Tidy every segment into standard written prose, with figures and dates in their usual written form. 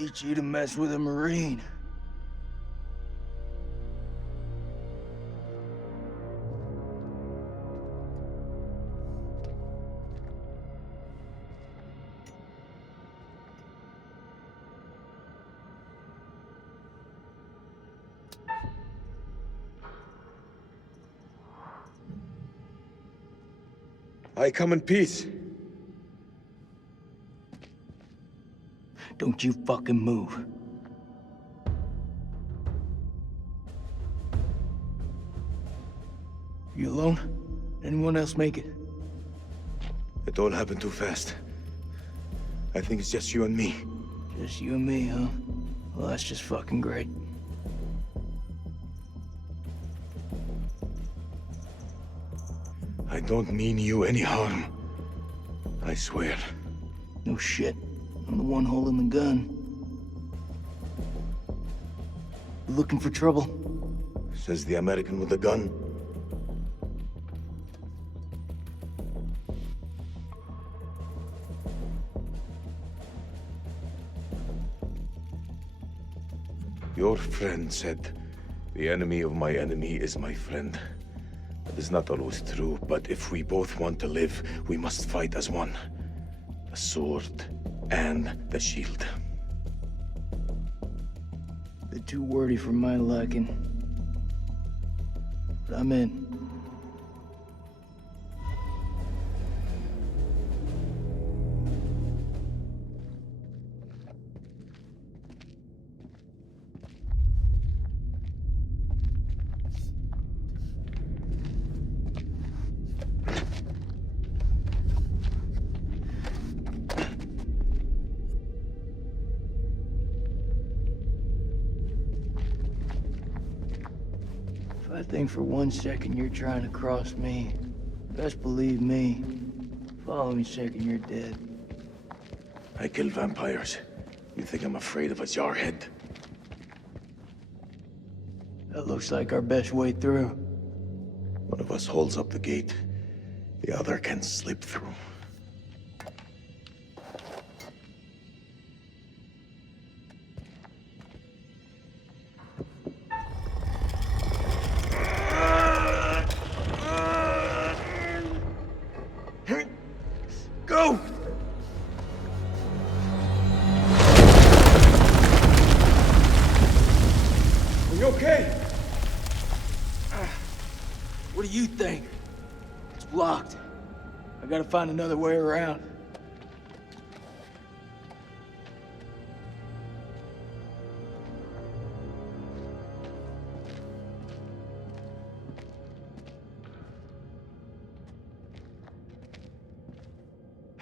teach you to mess with a Marine. I come in peace. Don't you fucking move. You alone? Anyone else make it? It all happened too fast. I think it's just you and me. Just you and me, huh? Well, that's just fucking great. I don't mean you any harm. I swear. No shit. I'm the one holding the gun. You looking for trouble? Says the American with the gun. Your friend said, the enemy of my enemy is my friend. That is not always true, but if we both want to live, we must fight as one. The sword and the shield. Bit too wordy for my liking. But I'm in. If I think for 1 second you're trying to cross me, best believe me, following second you're dead. I kill vampires. You think I'm afraid of a jarhead? That looks like our best way through. One of us holds up the gate. The other can slip through. Go! Are you okay? What do you think? It's blocked. I gotta find another way around.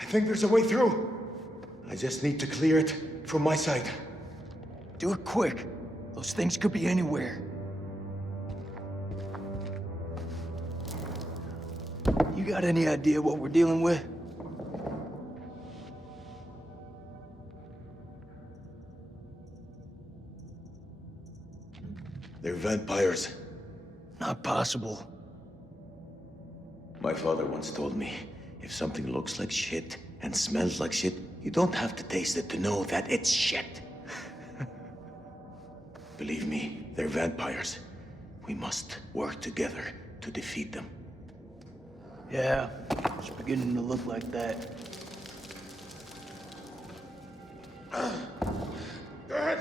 I think there's a way through. I just need to clear it from my side. Do it quick. Those things could be anywhere. You got any idea what we're dealing with? They're vampires. Not possible. My father once told me, if something looks like shit and smells like shit, you don't have to taste it to know that it's shit. Believe me, they're vampires. We must work together to defeat them. Yeah, it's beginning to look like that. Dad!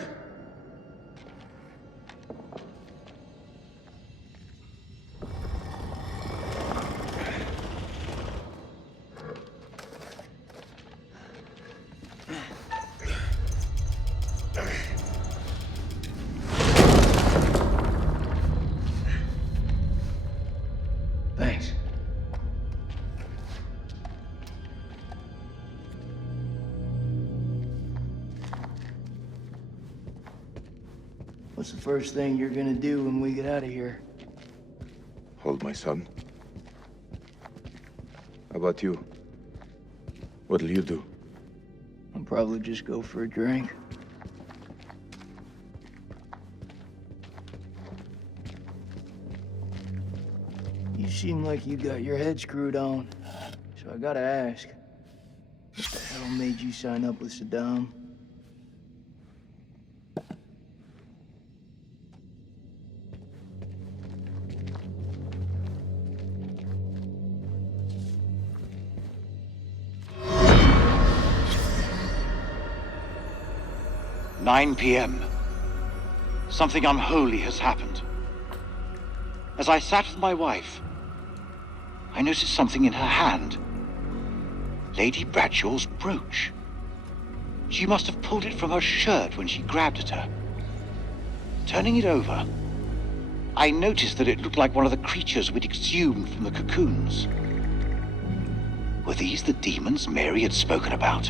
Thanks. What's the first thing you're gonna do when we get out of here? Hold my son. How about you? What'll you do? I'll probably just go for a drink. You seem like you got your head screwed on. So I gotta ask, what the hell made you sign up with Saddam? 9 p.m. Something unholy has happened. As I sat with my wife, I noticed something in her hand. Lady Bradshaw's brooch. She must have pulled it from her shirt when she grabbed at her. Turning it over, I noticed that it looked like one of the creatures we'd exhumed from the cocoons. Were these the demons Mary had spoken about?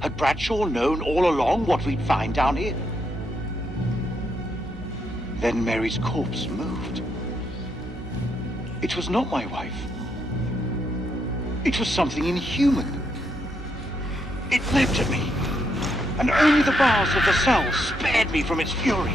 Had Bradshaw known all along what we'd find down here? Then Mary's corpse moved. It was not my wife. It was something inhuman. It leapt at me, and only the bars of the cell spared me from its fury.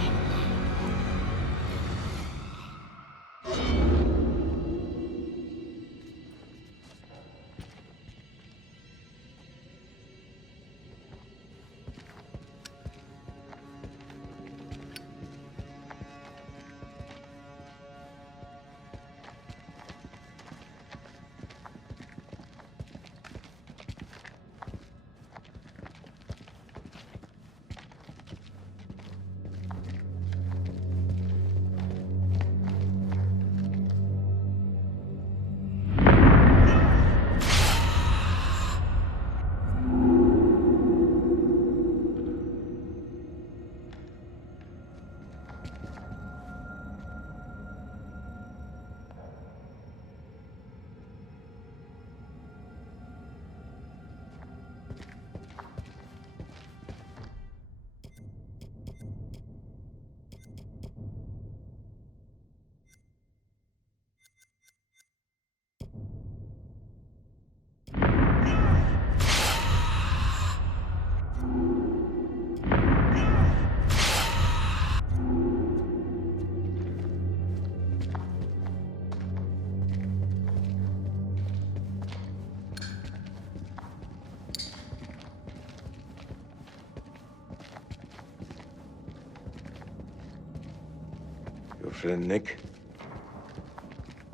Your friend Nick?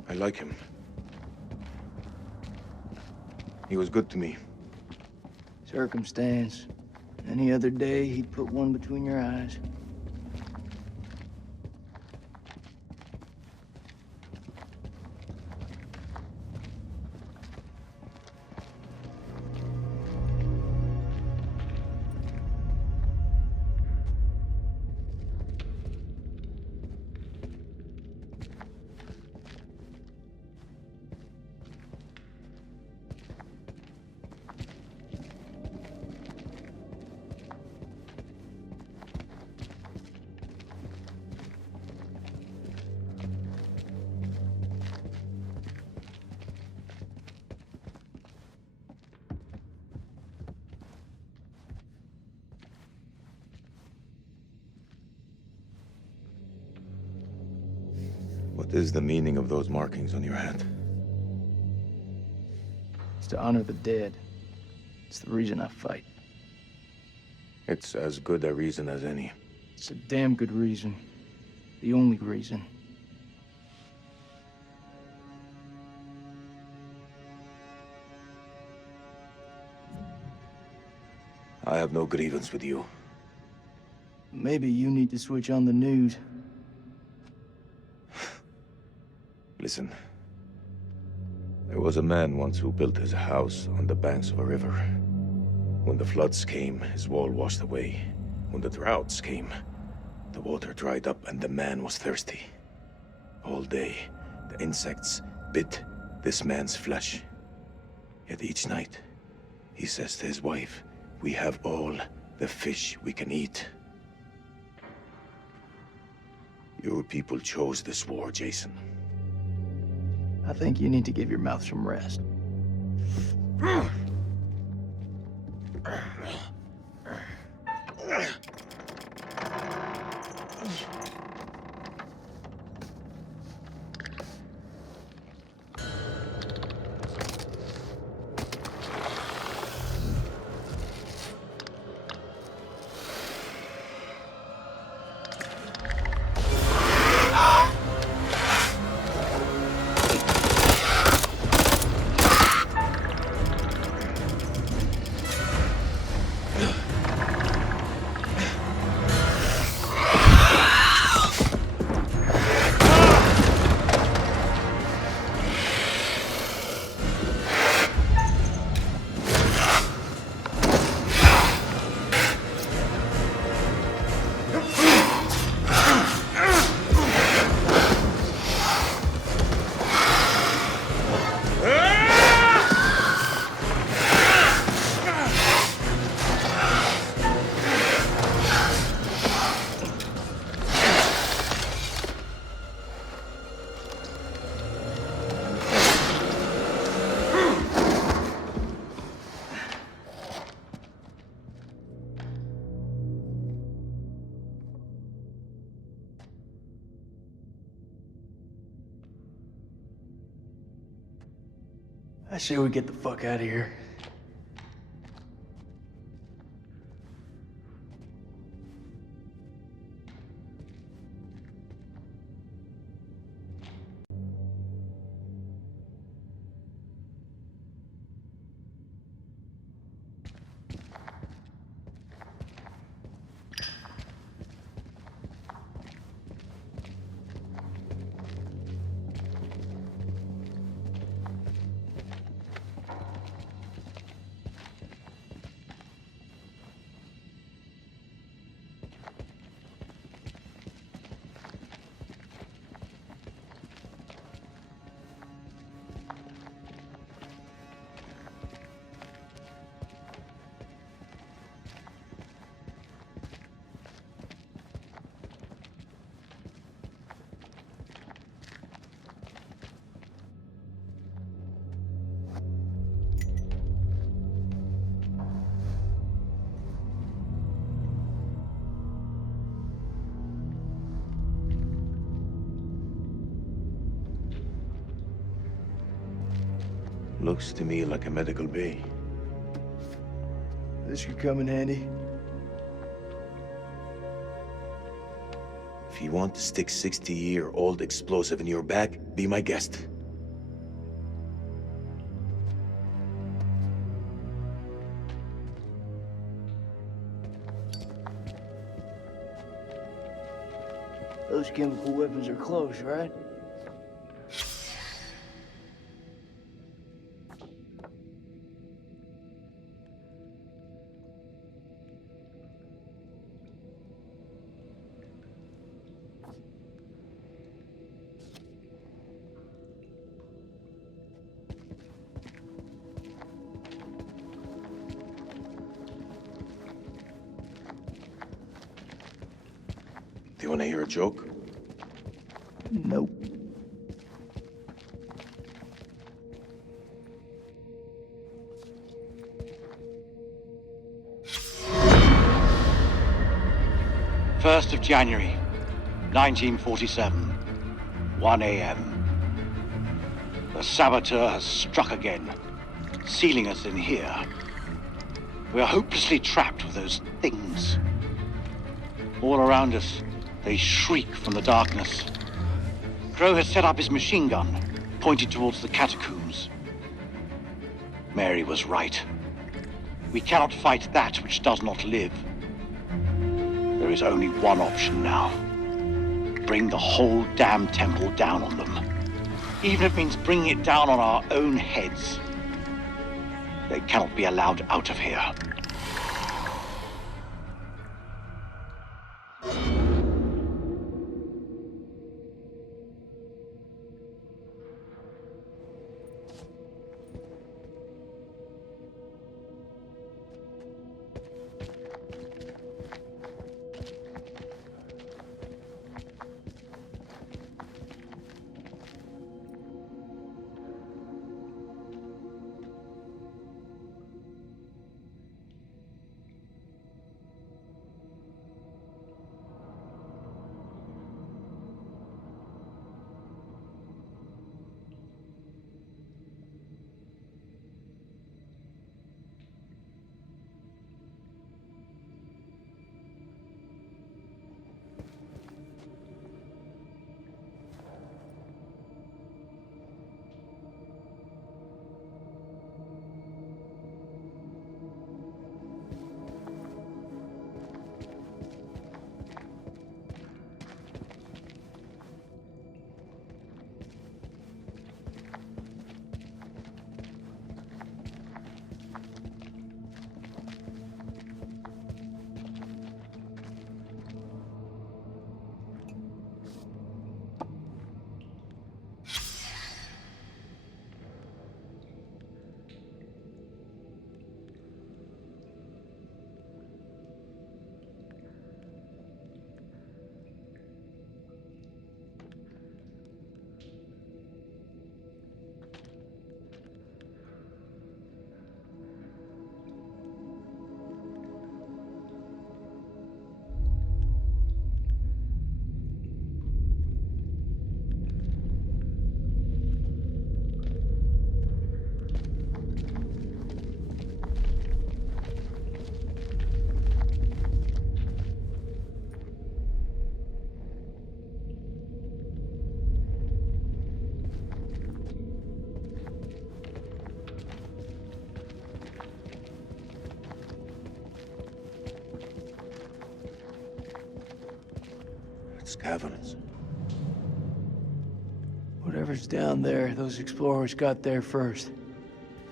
I like him. He was good to me. Circumstance. Any other day, he'd put one between your eyes. What is the meaning of those markings on your hat? It's to honor the dead. It's the reason I fight. It's as good a reason as any. It's a damn good reason. The only reason. I have no grievance with you. Maybe you need to switch on the news. Listen. There was a man once who built his house on the banks of a river. When the floods came, his wall washed away. When the droughts came, the water dried up and the man was thirsty. All day, the insects bit this man's flesh. Yet each night, he says to his wife, "We have all the fish we can eat." Your people chose this war, Jason. I think you need to give your mouth some rest. I say we get the fuck out of here. Looks to me like a medical bay. This could come in handy. If you want to stick 60-year-old explosive in your back, be my guest. Those chemical weapons are close, right? Do you want to hear a joke? Nope. First of January, 1947, 1 a.m. The saboteur has struck again, sealing us in here. We are hopelessly trapped with those things. All around us, they shriek from the darkness. Crow has set up his machine gun, pointed towards the catacombs. Mary was right. We cannot fight that which does not live. There is only one option now. Bring the whole damn temple down on them. Even if it means bringing it down on our own heads. They cannot be allowed out of here. It's caverns. Whatever's down there, those explorers got there first.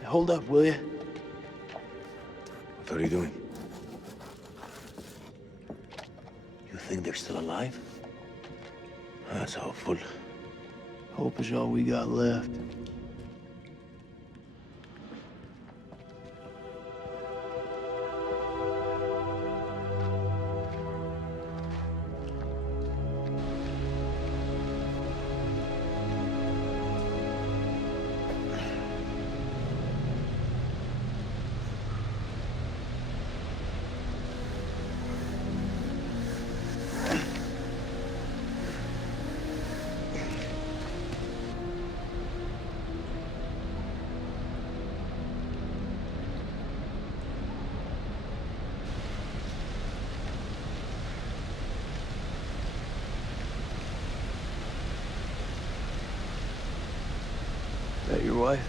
Hold up, will you? What are you doing? You think they're still alive? That's hopeful. Hope is all we got left. That your wife?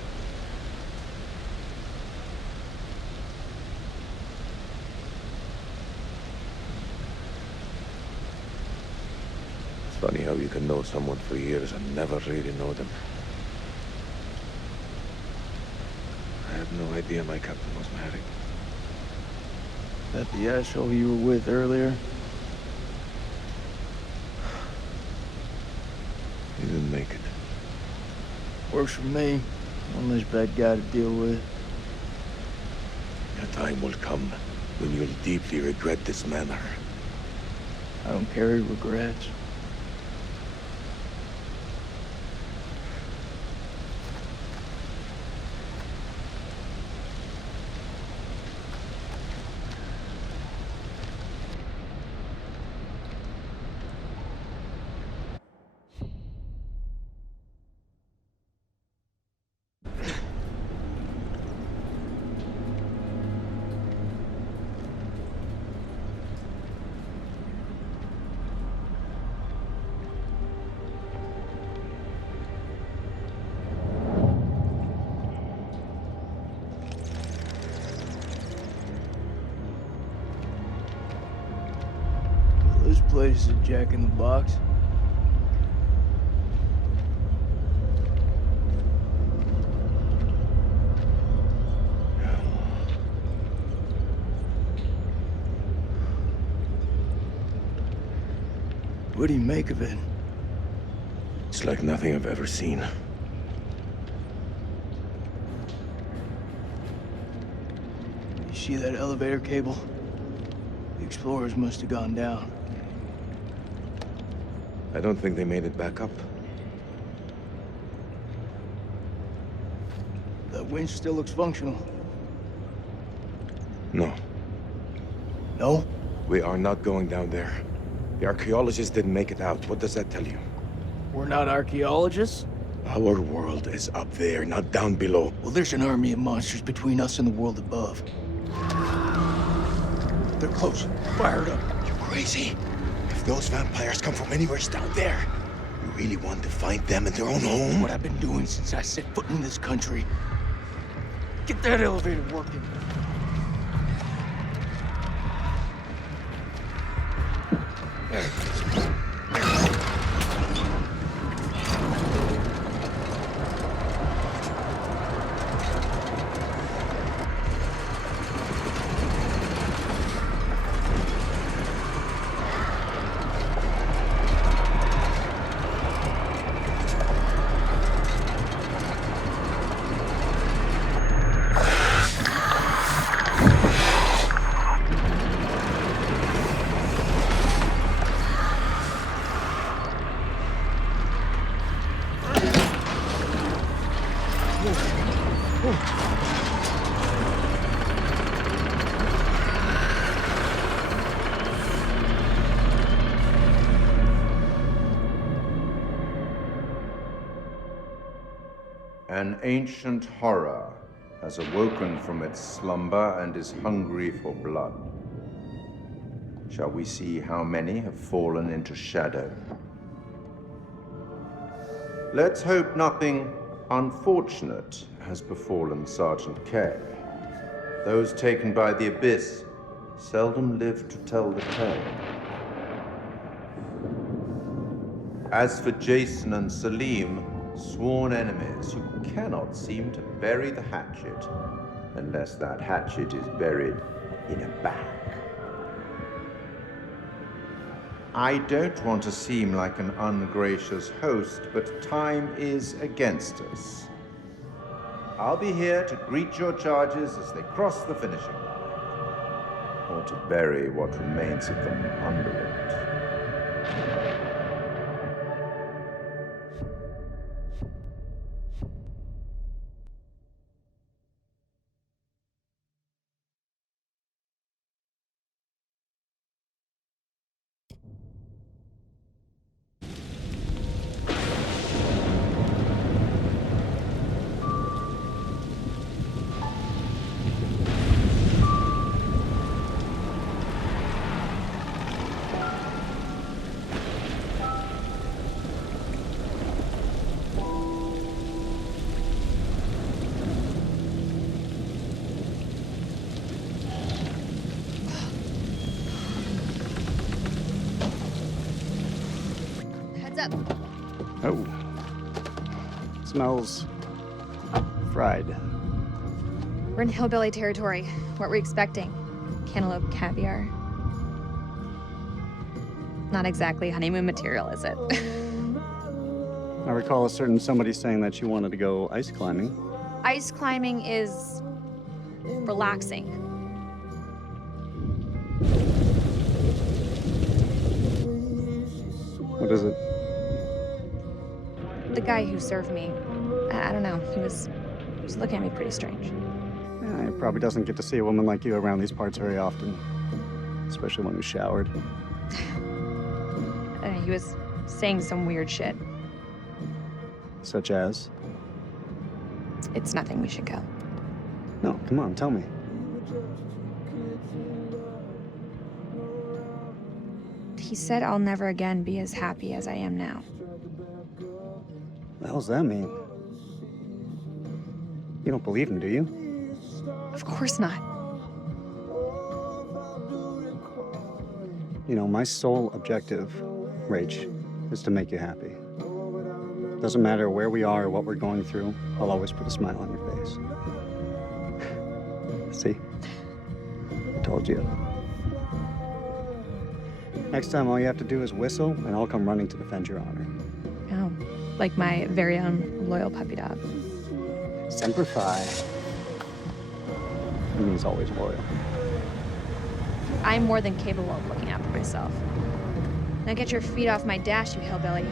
It's funny how you can know someone for years and never really know them. I had no idea my captain was married. That the asshole you were with earlier? He didn't make it. Works for me. One less bad guy to deal with. A time will come when you'll deeply regret this manner. I don't carry regrets. This place is a jack in the box. What do you make of it? It's like nothing I've ever seen. You see that elevator cable? The explorers must have gone down. I don't think they made it back up. That winch still looks functional. No, No? we are not going down there. The archaeologists didn't make it out. What does that tell you? We're not archaeologists? Our world is up there, not down below. Well, there's an army of monsters between us and the world above. They're close. Fired up. You crazy? If those vampires come from anywhere down there, you really want to find them in their own home? What I've been doing since I set foot in this country. Get that elevator working. An ancient horror has awoken from its slumber and is hungry for blood. Shall we see how many have fallen into shadow? Let's hope nothing unfortunate has befallen Sergeant Kay. Those taken by the Abyss seldom live to tell the tale. As for Jason and Salim, sworn enemies who cannot seem to bury the hatchet, unless that hatchet is buried in a bag. I don't want to seem like an ungracious host, but time is against us. I'll be here to greet your charges as they cross the finishing line, or to bury what remains of them under it. Up. Oh. Smells fried. We're in hillbilly territory. What were we expecting? Cantaloupe caviar. Not exactly honeymoon material, is it? I recall a certain somebody saying that she wanted to go ice climbing. Ice climbing is relaxing. What is it? The guy who served me, I don't know, he was looking at me pretty strange. Yeah, he probably doesn't get to see a woman like you around these parts very often. Especially one who's showered. He was saying some weird shit. Such as? It's nothing, we should go. No, come on, tell me. He said I'll never again be as happy as I am now. What the hell's that mean? You don't believe him, do you? Of course not. You know, my sole objective, Rach, is to make you happy. Doesn't matter where we are or what we're going through, I'll always put a smile on your face. See? I told you. Next time, all you have to do is whistle, and I'll come running to defend your honor. Oh, like my very own loyal puppy dog. Semper Fi. It means always loyal. I'm more than capable of looking after myself. Now get your feet off my dash, you hillbilly.